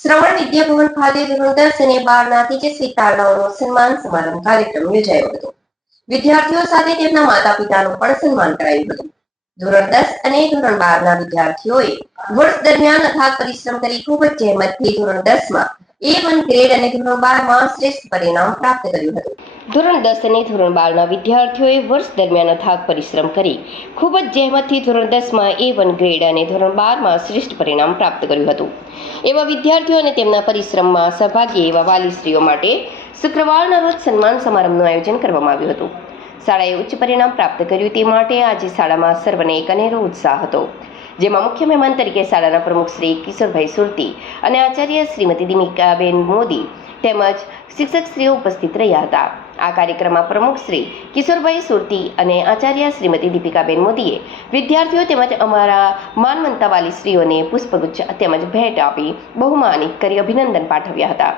શ્રવણ વિદ્યાભવન ખાતે ધોરણ દસ અને બારના તેજસ્વી તારલાઓનો સન્માન સમારંભ કાર્યક્રમ યોજાયો હતો. વિદ્યાર્થીઓ સાથે તેમના માતા પિતાનું પણ સન્માન કરાયું હતું. ધોરણ દસ અને ધોરણ બારના વિદ્યાર્થીઓએ વર્ષ દરમિયાન અથાગ પરિશ્રમ કરી ખૂબ જ જહેમતથી ધોરણ દસમાં એ વન ગ્રેડ અને ધોરણ બારમાં શ્રેષ્ઠ પરિણામ પ્રાપ્ત કર્યું હતું. ધોરણ દસ અને ધોરણ બારના વિદ્યાર્થીઓએ વર્ષ દરમિયાન અથાગ પરિશ્રમ કરી. ખૂબ જ જહેમતથી ધોરણ દસમાં એ વન ગ્રેડ અને ધોરણ બારમાં શ્રેષ્ઠ પરિણામ પ્રાપ્ત કર્યું હતું. એવા વિદ્યાર્થીઓ અને તેમના પરિશ્રમમાં સહભાગી એવા વાલીશ્રીઓ માટે શુક્રવારના રોજ સન્માન સમારંભનું આયોજન કરવામાં આવ્યું હતું. શાળાએ ઉચ્ચ પરિણામ પ્રાપ્ત કર્યું તે માટે આજે શાળામાં સર્વને એક અનેરો ઉત્સાહ હતો. જેમાં મુખ્ય મહેમાન તરીકે શાળાના પ્રમુખ શ્રી કિશોરભાઈ સુરતી અને આચાર્ય શ્રીમતી દિમિકાબેન મોદી તેમજ શિક્ષકશ્રીઓ ઉપસ્થિત રહ્યા હતા. આ કાર્યક્રમમાં પ્રમુખ શ્રી કિશોરભાઈ સુરતી અને આચાર્ય શ્રીમતી દીપિકાબેન મોદીએ વિદ્યાર્થીઓ તેમજ અમારા માનમંતાવાળી વાલીશ્રીઓને પુષ્પગુચ્છ તેમજ ભેટ આપી બહુમાનિત કરી અભિનંદન પાઠવ્યા હતા.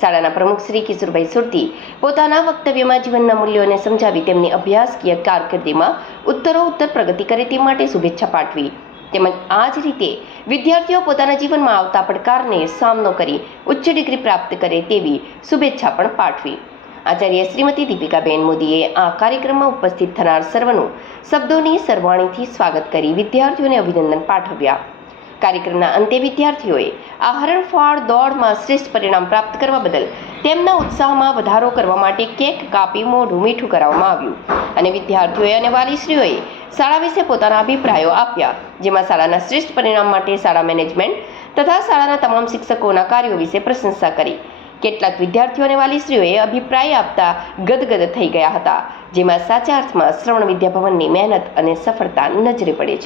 શાળાના પ્રમુખ શ્રી કિશોરભાઈ સુરતી પોતાના વક્તવ્યમાં જીવનના મૂલ્યોને સમજાવી તેમની અભ્યાસકીય કારકિર્દીમાં ઉત્તરો ઉત્તર પ્રગતિ કરે તે માટે શુભેચ્છા પાઠવી. તેમજ આ જ રીતે વિદ્યાર્થીઓ પોતાના જીવનમાં આવતા પડકારને સામનો કરી ઉચ્ચ ડિગ્રી પ્રાપ્ત કરે તેવી શુભેચ્છા પણ પાઠવી. આચાર્ય શ્રીમતી દીપિકાબેન મોદીએ આ કાર્યક્રમમાં ઉપસ્થિત થનાર સર્વનું શબ્દોની સરવાણીથી સ્વાગત કરી વિદ્યાર્થીઓને અભિનંદન પાઠવ્યા. કાર્યક્રમના અંતે વિદ્યાર્થીઓએ આ હરણફાળ દોડમાં શ્રેષ્ઠ પરિણામ પ્રાપ્ત કરવા બદલ તેમના ઉત્સાહમાં વધારો કરવા માટે કેક કાપી મોઢું મીઠું કરાવવામાં આવ્યું અને વિદ્યાર્થીઓએ અને વાલીશ્રીઓએ શાળા વિશે પોતાના અભિપ્રાયો આપ્યા, જેમાં શાળાના શ્રેષ્ઠ પરિણામ માટે શાળા મેનેજમેન્ટ તથા શાળાના તમામ શિક્ષકોના કાર્યો વિશે પ્રશંસા કરી. કેટલાક વિદ્યાર્થીઓ અને વાલીશ્રીઓએ અભિપ્રાય આપતા ગદગદ થઈ ગયા હતા, જેમાં સાચા અર્થમાં શ્રવણ વિદ્યાભવનની મહેનત અને સફળતા નજરે પડે છે.